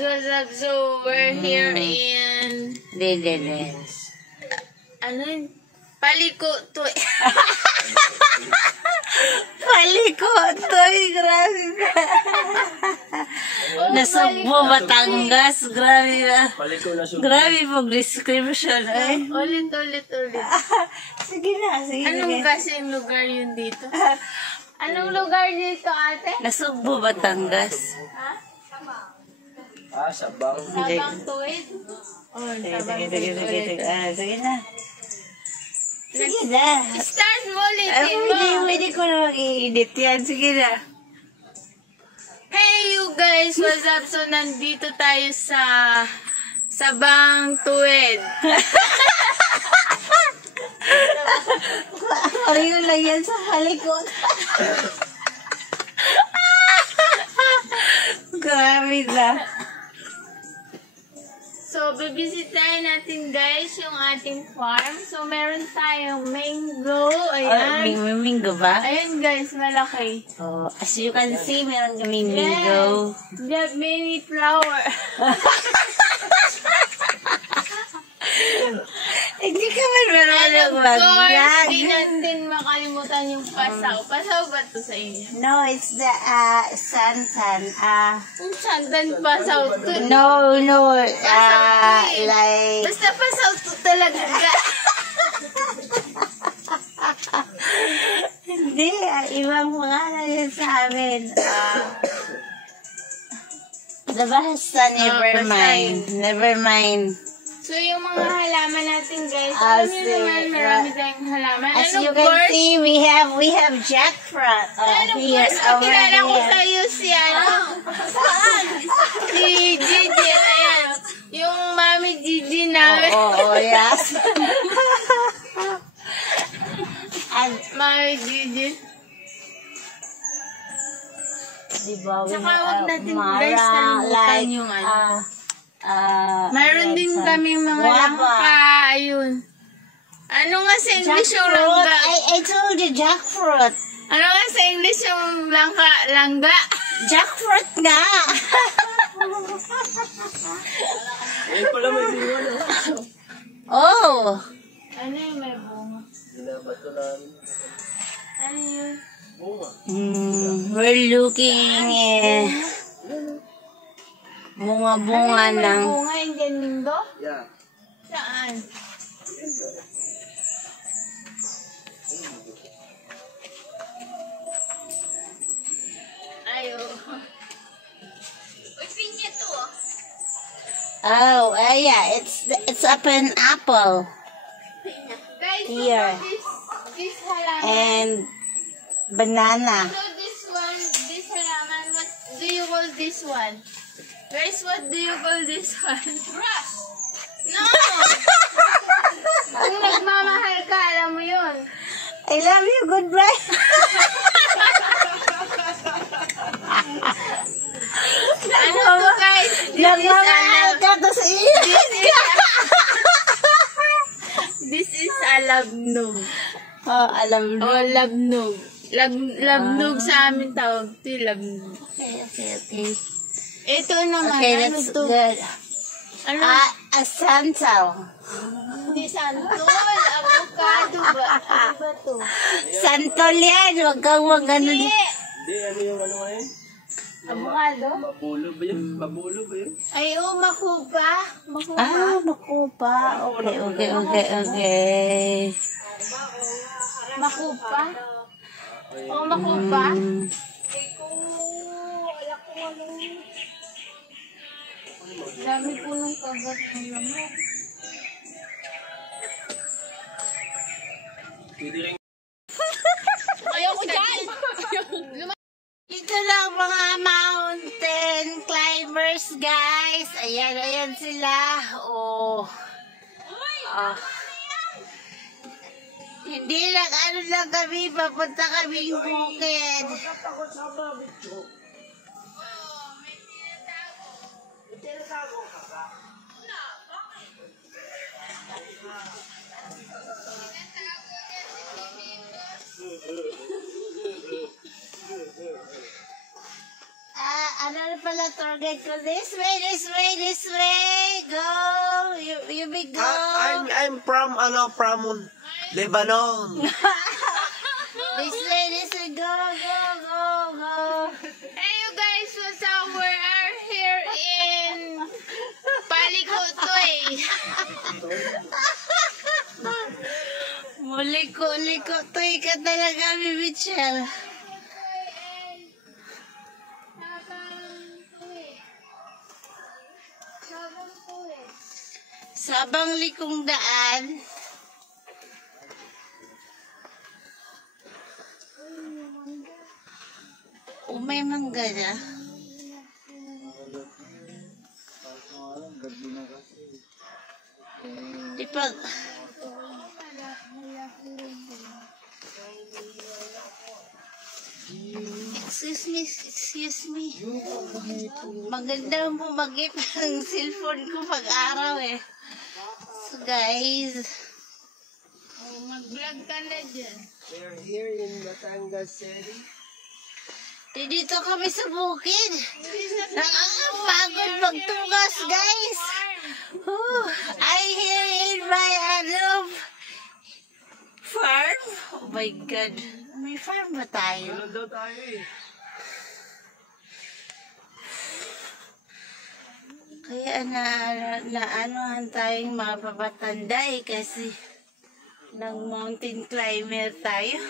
what's up? So, we're here in... Ano yun? Paliko to. Paliko to, grabe na. Nasugbo, Batangas, grabe na. Grabe pong description, eh. Ulit. Sige na, sige. Anong kasing lugar yun dito? Anong lugar dito, ate? Nasugbo, Batangas. Ha? Sabang. Sabang tuwid? Oh, sabang tuwid ulit. Sige na. Sige na. Start mo ulit. Pwede ko na mag-i-edit yan. Sige na. Hey you guys, what's up? So, nandito tayo sa Sabang Tuwid. Ayun lang yan sa halikot. Grabe na. So, bibisitahin natin guys yung ating farm. So, meron tayong mango. Ayan. Mingo ba? Ayan guys, malaki. Oh, as you can see, meron kaming mingo. Yes, they have many flower. Hindi ka man marunong Of course, mag-vlog. di natin makalimutan yung pasaw. Pasaw ba to sa inyo? No, it's the san. Kung sandan pasaw to. No, like... Basta pasaw to talaga. Hindi, ibang pangalan yun sa amin. Basta, never mind. So, yung mga halaman natin, guys, alam nyo naman, marami tayong halaman. As you can see, we have jackfruit. Here's over kilala ko here. sa'yo si saan? Si Gigi, ayan. Yung mami Gigi namin. Yes. And, Mami Gigi. diba, Saka huwag natin, guys, nalimutan yung meron din kami mga langka. Ayun. Ano nga sa English yung langga? I told you jackfruit. Ano nga sa English yung langga? Jackfruit nga. Ayun pala may bunga. Oh. Ano yung may bunga? Binabato namin. Ano yun? Bunga. We're looking bunga-bunga Ano ng... yung may bunga yung ganito? Yeah. Saan? Ayo. Uy, pinya to Oh, yeah, it's up an apple. Guys, Here. this halaman. And banana. So this halaman, what do you call this one? Guys, what do you call this one? Grass. No! Kung nagmamahal ka, alam mo yun. I love you, goodbye. Ano to guys? Nagmamahal ka to sa iyo. This is a labnog. Oh, alam mo. Oh, labnog. Labnog sa amin tawag. Ito yung labnog. Okay. Ito naman, Okay, ano that's to? good. Ano? A santal. Hindi santol. Avocado ba? Ano ba to? Santol yan. Huwag kang magano. Hindi. Hindi, ano yung ano ngayon? Avocado? Mapulo ba yun? Mapulo ba yun? Ay, makupa. Makupa. Makupa. Okay. Makupa? Oo, makupa. Dami po ng kagat ng lamok. Pwede rin. Ayoko dyan! Ito lang mga mountain climbers, guys. Ayan sila. Oh. Hindi lang, lang kami, papunta kaming bukid. Ano pala tour guide ko. This way, this way, this way. Go. You be go. I'm from Lebanon. This way, go, go, go, go. Hey you guys, what's up? We are here in Palikutoy. Muliko-liko toy ka talaga, Michelle. Sabang likong daan. May mangga na. Di pa. Excuse me. Maganda mo mag-ip ang cellphone ko pag-araw eh. So guys. Mag-vlog ka na dyan. We're here in Batangas City. Dito kami sa bukid. Nakakapagod magtugas, guys. I here in my farm. Oh my God. May farm ba tayo? Ano daw tayo eh? Kaya naanohan tayong mapabatanda eh kasi ng mountain climber tayo.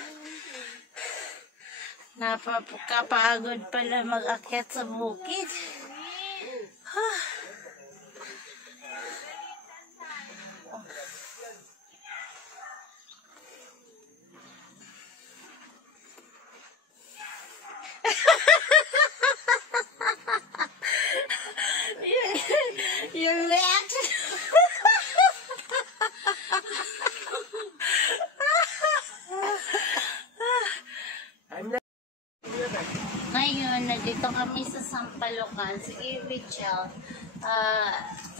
Napakapagod pala mag-akyat sa bukid. Yung reaction. Ngayon, nandito kami sa Sampalocan. Sige, Rachel.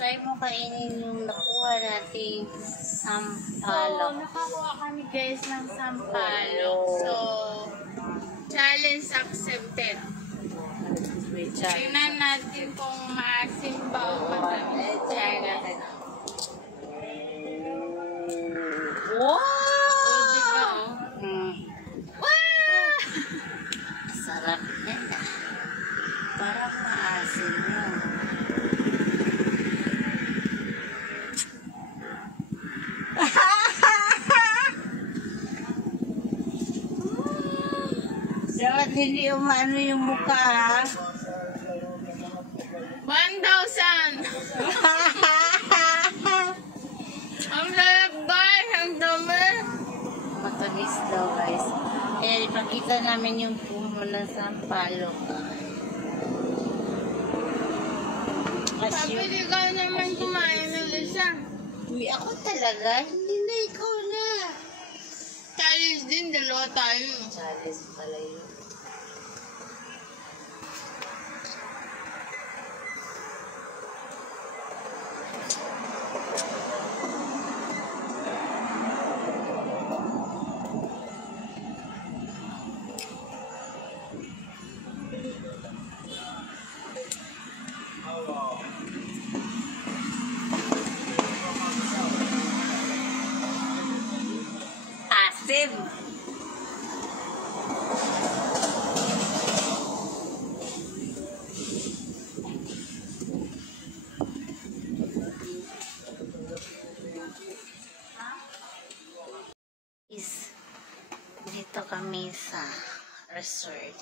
Try mo kainin yung nakuha nating sampalok. Nakakuha kami guys ng sampalok. So, challenge accepted. Tingnan natin kung maasim ba o matamis. Try natin. Wow! O, diba o? Wow! Sarap yan ah. Parang maasim yun. Dapat hindi umano yung mukha ha. 1,000! Ang sarap guys! Ang dami! Matamis daw guys. Ayan, ipakita namin yung puno ng sampalok. Sabi di ka naman kumain ng isa. Uy, ako talaga? Hindi na, ikaw na. Challenge din, dalawa tayo. Challenge pala yun. Asim. Dito kami sa resort.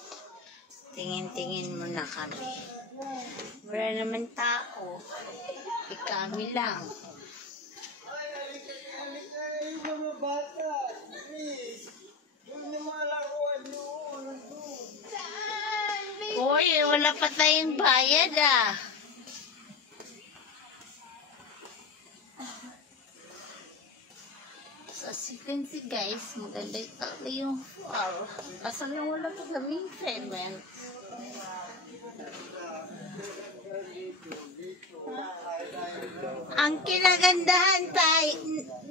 Tingin-tingin muna kami. Wala naman tao. Kami lang. Uy, wala pa tayong bayad ah. So, as you can see guys, maganda yung wow. Kaso yung wala pa kaming payment. Ang kinagandahan tayo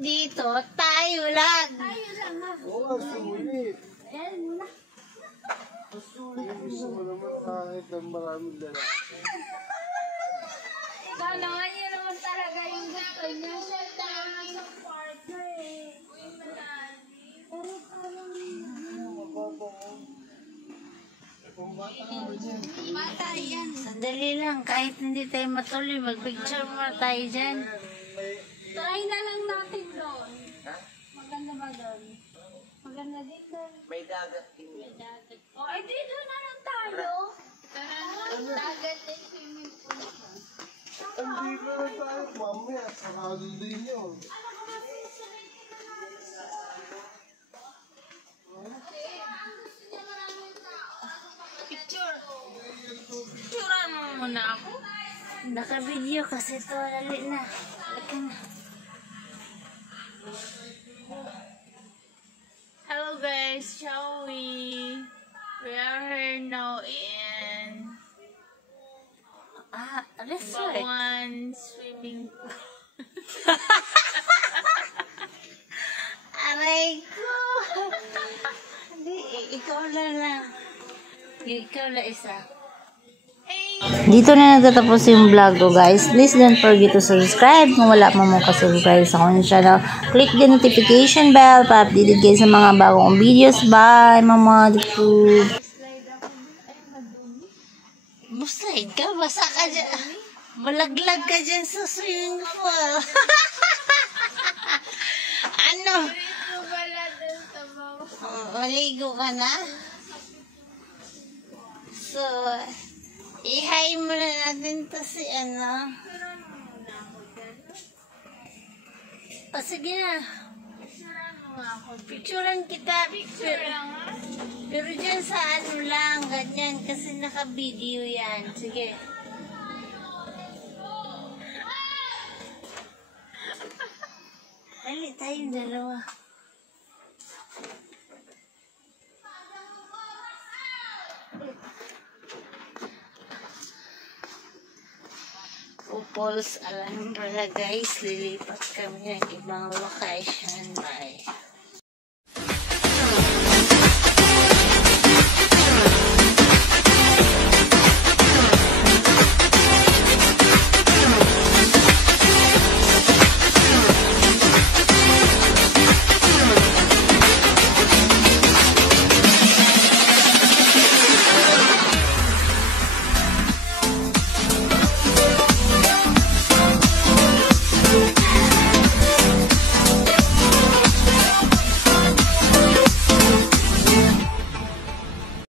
dito, tayo lang. Tayo lang ha. Oo, sulit. Ayan muna. Gusto mo naman kahit ng maraming dala. Ikaw naman, yun naman talaga yung gusto niya. Siya talaga yung partner eh. Uy, manali. Pero parang... Bata yan. Sandali lang. Kahit hindi tayo matuloy, mag-picture muna tayo dyan. Try na lang natin doon. Maganda ba doon? Maganda dito. May dagat din. O, ay dito na lang tayo. Tara na. Dagat din swimming pool. Hindi na lang tayo. Mamaya, sakado din yun. Picturean mo muna ako. Naka-video kasi ito. Dali na. Halika na. Hello guys, shall we? We are here now in Resort. Bawan swimming pool. Aray ko. Hindi, ikaw na lang. Ikaw na isa. Dito na nagtatapos yung vlog ko, guys. Please don't forget to subscribe kung wala pa mo ka-subscribe sa akin channel. Click the notification bell para updated kayo sa mga bagong videos. Bye, mama. Slide ka? Basa ka dyan. Malaglag ka dyan sa swimming pool. Ano? Maligo ka na? So, i-hi muna natin to si ano. O, sige na. Picturean kita. Pero dyan sa ano lang, ganyan. Kasi naka-video yan. Sige. Dali tayong dalawa. Pupul's Alhambra, guys. Lilipat kami ng ibang location.